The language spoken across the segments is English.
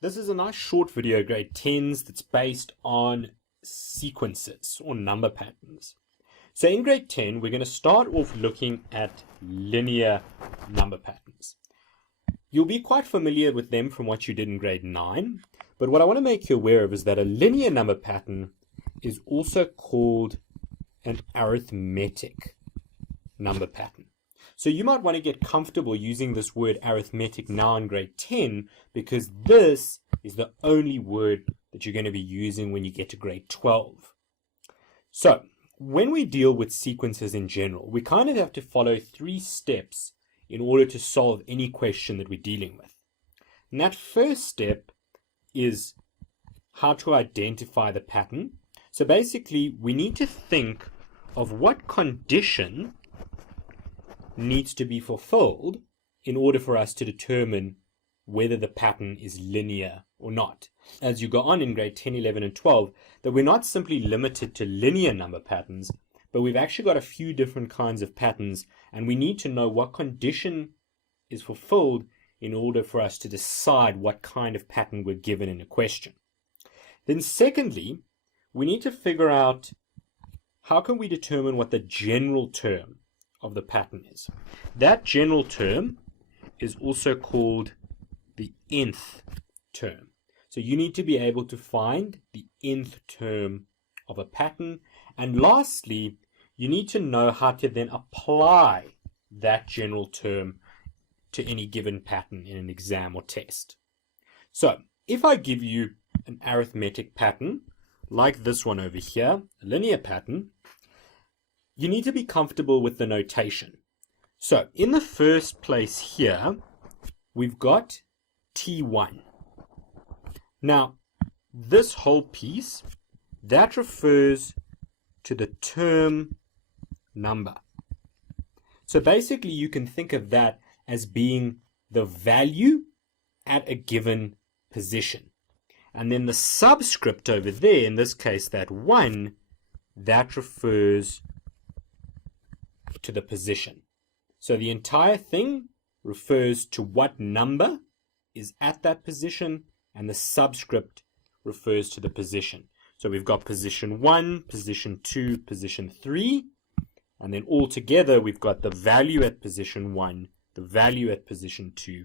This is a nice short video, grade 10s, that's based on sequences or number patterns. So in grade 10, we're going to start off looking at linear number patterns. You'll be quite familiar with them from what you did in grade 9, but what I want to make you aware of is that a linear number pattern is also called an arithmetic number pattern. So you might want to get comfortable using this word arithmetic now in grade 10, because this is the only word that you're going to be using when you get to grade 12. So when we deal with sequences in general, we kind of have to follow 3 steps in order to solve any question that we're dealing with. And that first step is how to identify the pattern. So basically, we need to think of what condition needs to be fulfilled in order for us to determine whether the pattern is linear or not. As you go on in grade 10, 11, and 12, that we're not simply limited to linear number patterns, but we've actually got a few different kinds of patterns, and we need to know what condition is fulfilled in order for us to decide what kind of pattern we're given in a question. Then secondly, we need to figure out how can we determine what the general term of the pattern is. That general term is also called the nth term. So you need to be able to find the nth term of a pattern. And lastly, you need to know how to then apply that general term to any given pattern in an exam or test. So if I give you an arithmetic pattern like this one over here, a linear pattern, you need to be comfortable with the notation. So in the first place here, we've got T1. Now, this whole piece, that refers to the term number. So basically, you can think of that as being the value at a given position. And then the subscript over there, in this case, that 1, that refers to the position. So the entire thing refers to what number is at that position, and the subscript refers to the position. So we've got position 1, position 2, position 3, and then all together we've got the value at position 1, the value at position 2,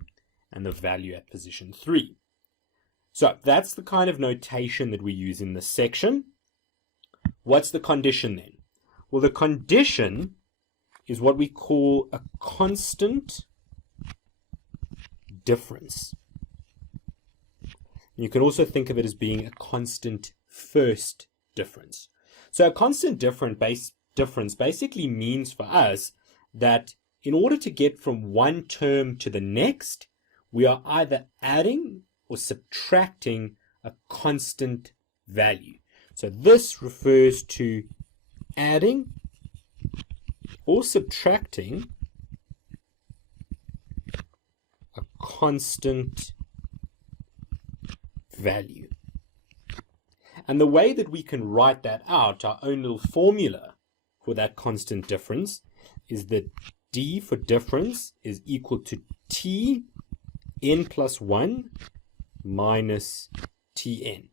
and the value at position 3. So that's the kind of notation that we use in this section. What's the condition then? Well, the condition is what we call a constant difference. You can also think of it as being a constant first difference. So a constant difference basically means for us that in order to get from one term to the next, we are either adding or subtracting a constant value. So this refers to adding or subtracting a constant value. And the way that we can write that out, our own little formula for that constant difference, is that D for difference is equal to T n plus 1 minus Tn.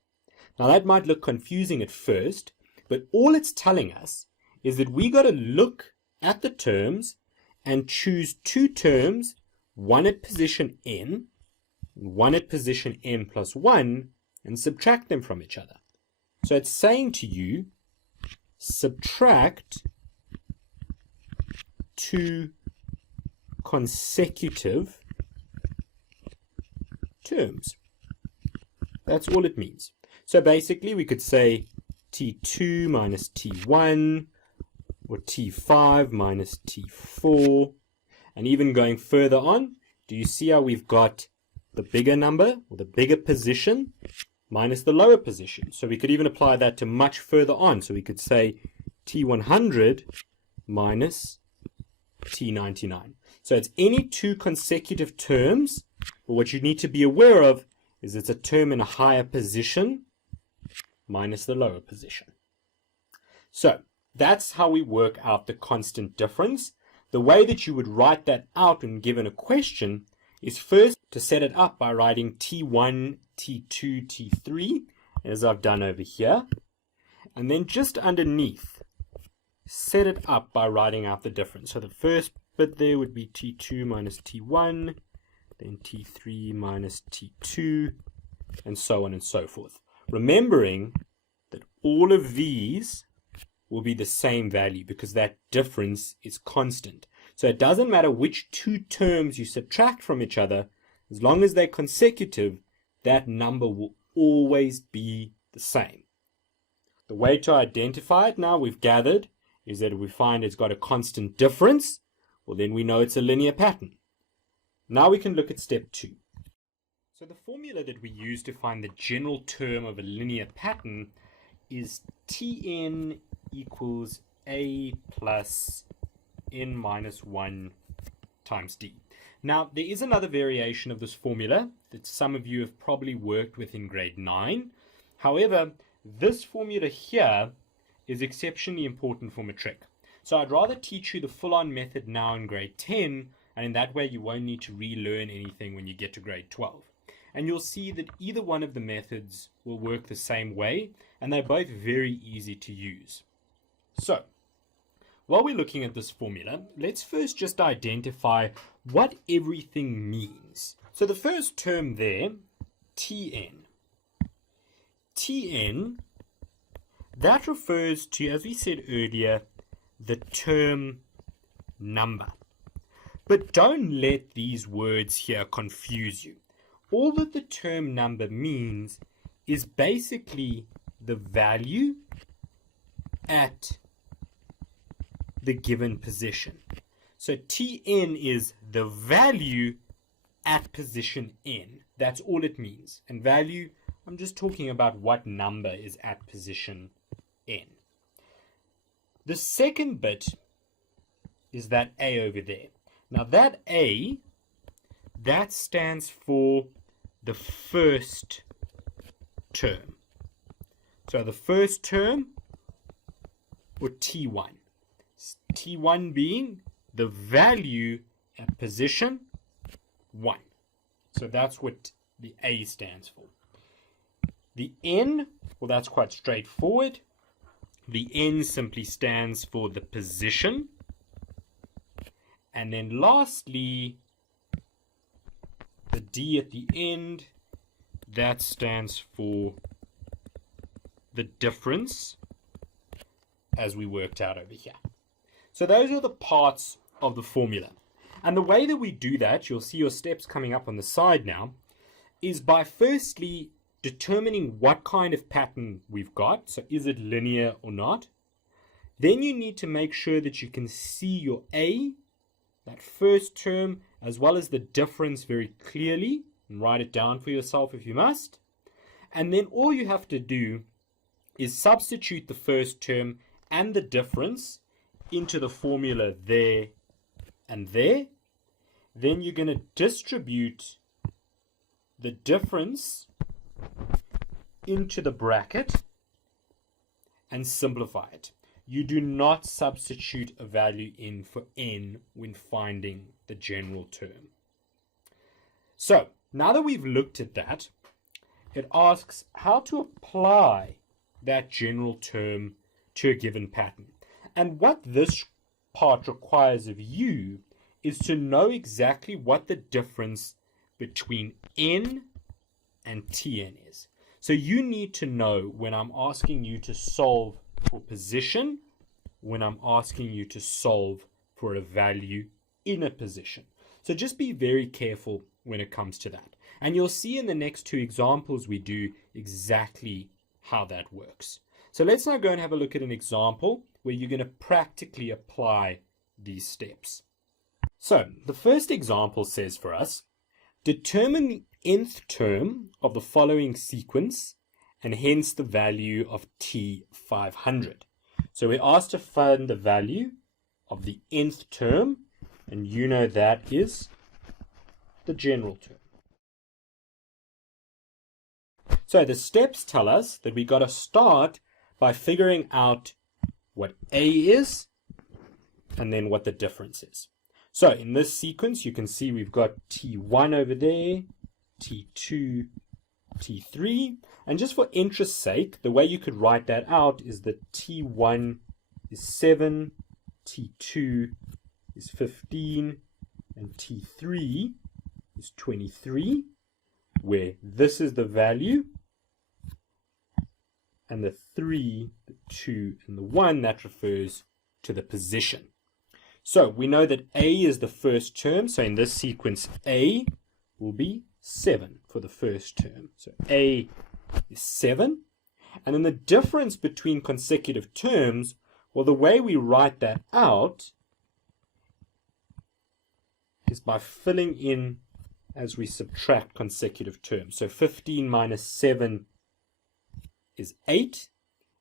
Now that might look confusing at first, but all it's telling us is that we got to look at the terms and choose 2 terms, one at position n, one at position n plus 1, and subtract them from each other. So it's saying to you, subtract 2 consecutive terms. That's all it means. So basically we could say T2 minus T1, or T5 minus T4, and even going further on, do you see how we've got the bigger number, or the bigger position, minus the lower position? So we could even apply that to much further on. So we could say T100 minus T99. So it's any 2 consecutive terms, but what you need to be aware of is it's a term in a higher position minus the lower position. So that's how we work out the constant difference. The way that you would write that out when given a question is first to set it up by writing T1, T2, T3, as I've done over here. And then just underneath, set it up by writing out the difference. So the first bit there would be T2 minus T1, then T3 minus T2, and so on and so forth. Remembering that all of these will be the same value because that difference is constant. So it doesn't matter which two terms you subtract from each other, as long as they're consecutive, that number will always be the same. The way to identify it now, we've gathered, is that if we find it's got a constant difference, well then we know it's a linear pattern. Now we can look at step 2. So the formula that we use to find the general term of a linear pattern is Tn equals A plus n minus 1 times d. Now there is another variation of this formula that some of you have probably worked with in grade 9. However, this formula here is exceptionally important for matric. So I'd rather teach you the full-on method now in grade 10, and in that way you won't need to relearn anything when you get to grade 12. And you'll see that either one of the methods will work the same way, and they're both very easy to use. So, while we're looking at this formula, let's first just identify what everything means. So the first term there, Tn. Tn, that refers to, as we said earlier, the term number. But don't let these words here confuse you. All that the term number means is basically the value at the given position. So Tn is the value at position n. That's all it means. And value, I'm just talking about what number is at position n. The second bit is that A over there. Now that A, that stands for the first term. So the first term, or T1. T1 being the value at position 1. So that's what the A stands for. The N, well, that's quite straightforward. The N simply stands for the position. And then lastly, the D at the end, that stands for the difference, as we worked out over here. So those are the parts of the formula. And the way that we do that, you'll see your steps coming up on the side now, is by firstly determining what kind of pattern we've got. So is it linear or not? Then you need to make sure that you can see your A, that first term, as well as the difference very clearly, and write it down for yourself if you must. And then all you have to do is substitute the first term and the difference into the formula there and there. Then you're going to distribute the difference into the bracket and simplify it. You do not substitute a value in for n when finding the general term. So, now that we've looked at that, it asks how to apply that general term to a given pattern. And what this part requires of you is to know exactly what the difference between n and Tn is. So you need to know when I'm asking you to solve for position, when I'm asking you to solve for a value in a position. So just be very careful when it comes to that. And you'll see in the next two examples we do exactly how that works. So let's now go and have a look at an example where you're going to practically apply these steps. So the first example says for us, determine the nth term of the following sequence and hence the value of T500. So we're asked to find the value of the nth term, and you know that is the general term. So the steps tell us that we got to start by figuring out what A is and then what the difference is. So in this sequence, you can see we've got T1 over there, T2, T3, and just for interest's sake, the way you could write that out is that T1 is 7, T2 is 15, and T3 is 23, where this is the value, and the 3, the 2, and the 1, that refers to the position. So we know that A is the first term, so in this sequence A will be 7 for the first term. So A is 7, and then the difference between consecutive terms, well, the way we write that out is by filling in as we subtract consecutive terms. So 15 minus 7 is 8,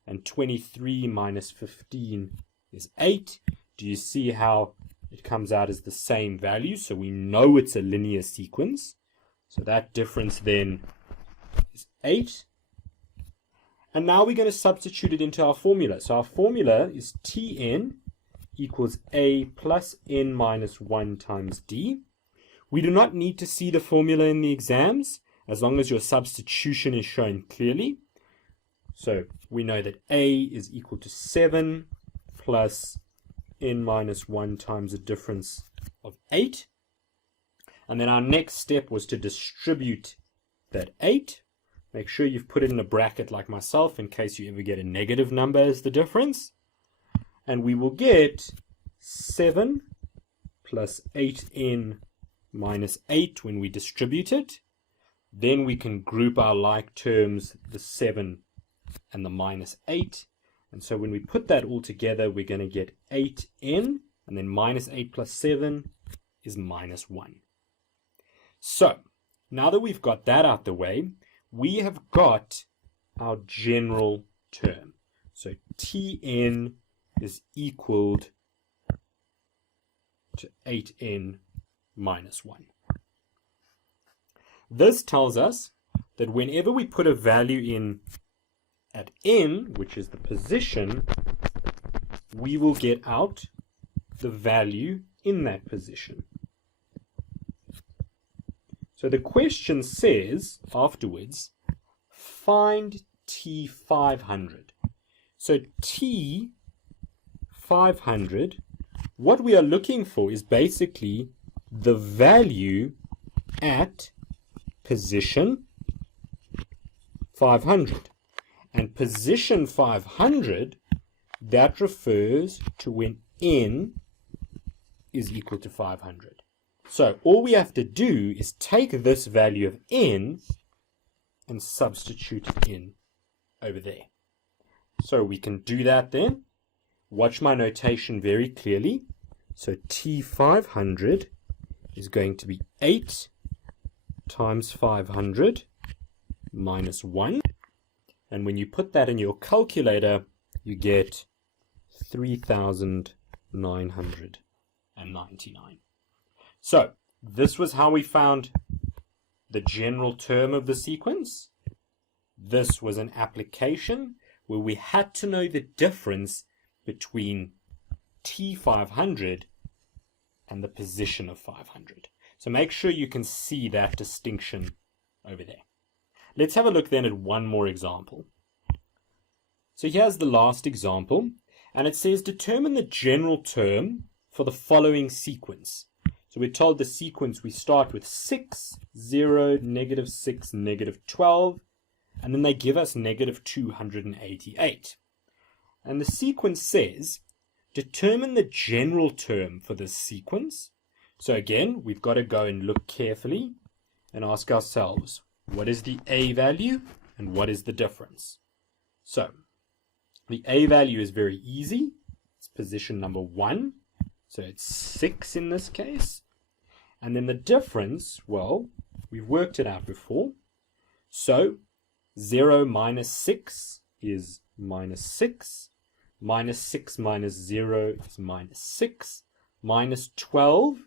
and 23 minus 15 is 8. Do you see how it comes out as the same value? So we know it's a linear sequence. So that difference then is 8. And now we're going to substitute it into our formula. So our formula is Tn equals A plus n minus 1 times D. We do not need to see the formula in the exams as long as your substitution is shown clearly. So we know that A is equal to 7 plus n minus 1 times a difference of 8. And then our next step was to distribute that 8. Make sure you've put it in a bracket like myself in case you ever get a negative number as the difference. And we will get 7 plus 8n minus 8 when we distribute it. Then we can group our like terms, the 7 and the minus 8. And so when we put that all together, we're going to get 8n, and then minus 8 plus 7 is minus 1. So now that we've got that out the way, we have got our general term. So Tn is equaled to 8n minus 1. This tells us that whenever we put a value in at n, which is the position, we will get out the value in that position. So the question says afterwards, find T500. So T500, what we are looking for is basically the value at position 500. And position 500, that refers to when n is equal to 500. So all we have to do is take this value of n and substitute it in over there. So we can do that then. Watch my notation very clearly. So T500 is going to be 8 times 500 minus 1. And when you put that in your calculator, you get 3,999. So this was how we found the general term of the sequence. This was an application where we had to know the difference between T500 and the position of 500. So make sure you can see that distinction over there. Let's have a look then at one more example. So here's the last example, and it says determine the general term for the following sequence. So we're told the sequence we start with 6, 0, negative 6, negative 12, and then they give us negative 288. And the sequence says determine the general term for this sequence. So again, we've got to go and look carefully and ask ourselves, what is the A value and what is the difference? So the A value is very easy. It's position number 1. So it's 6 in this case. And then the difference, well, we've worked it out before. So 0 minus 6 is minus 6. Minus 6 minus 0 is minus 6. Minus 12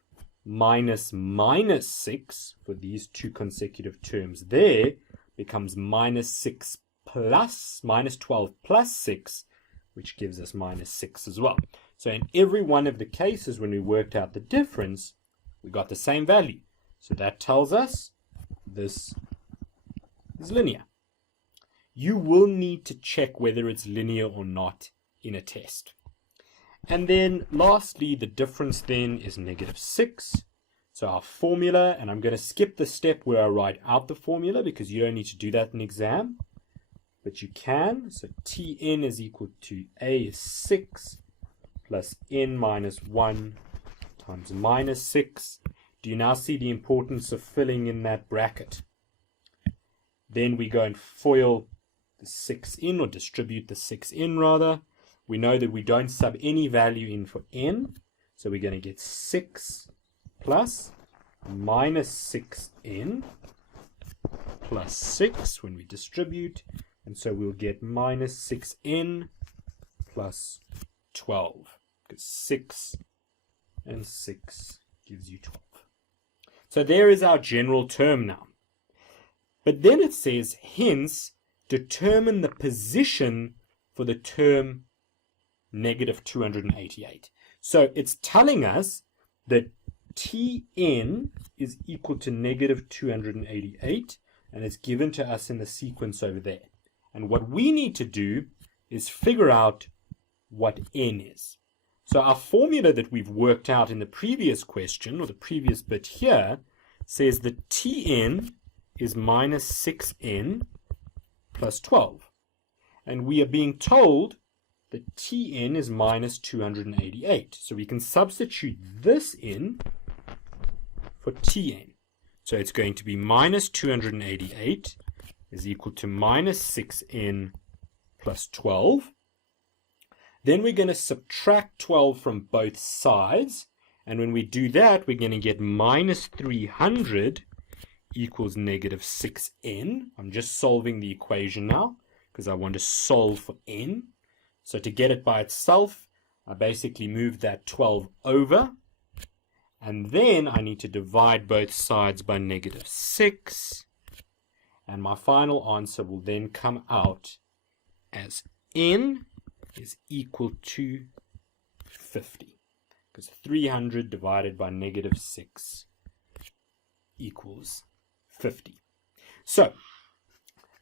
minus minus 6 for these two consecutive terms there becomes minus 6 plus minus 12 plus 6, which gives us minus 6 as well. So in every one of the cases when we worked out the difference, we got the same value. So that tells us this is linear. You will need to check whether it's linear or not in a test. And then lastly, the difference then is -6. So our formula, and I'm going to skip the step where I write out the formula because you don't need to do that in exam, but you can. So Tn is equal to A is 6 plus n minus 1 times -6. Do you now see the importance of filling in that bracket? Then we go and FOIL the 6 in, or distribute the 6 in rather. We know that we don't sub any value in for n, so we're going to get 6 plus -6n plus 6 when we distribute, and so we'll get -6n plus 12, because 6 and 6 gives you 12. So there is our general term now. But then it says, hence, determine the position for the term -288. So it's telling us that Tn is equal to -288, and it's given to us in the sequence over there. And what we need to do is figure out what n is. So our formula that we've worked out in the previous question, or the previous bit here, says that Tn is -6n plus 12. And we are being told that Tn is -288. So we can substitute this in for Tn. So it's going to be -288 is equal to -6n plus 12. Then we're going to subtract 12 from both sides. And when we do that, we're going to get -300 equals -6n. I'm just solving the equation now because I want to solve for n. So to get it by itself, I basically move that 12 over. And then I need to divide both sides by -6. And my final answer will then come out as n is equal to 50. Because 300 divided by -6 equals 50. So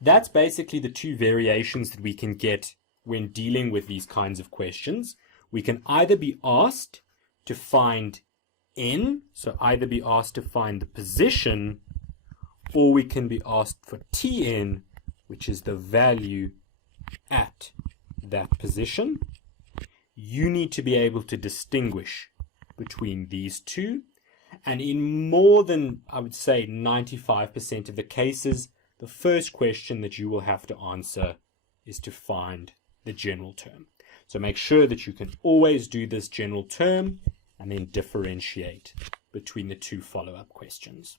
that's basically the two variations that we can get when dealing with these kinds of questions. We can either be asked to find n, so either be asked to find the position, or we can be asked for Tn, which is the value at that position. You need to be able to distinguish between these two, and in more than, I would say, 95% of the cases, the first question that you will have to answer is to find the general term. So make sure that you can always do this general term and then differentiate between the two follow-up questions.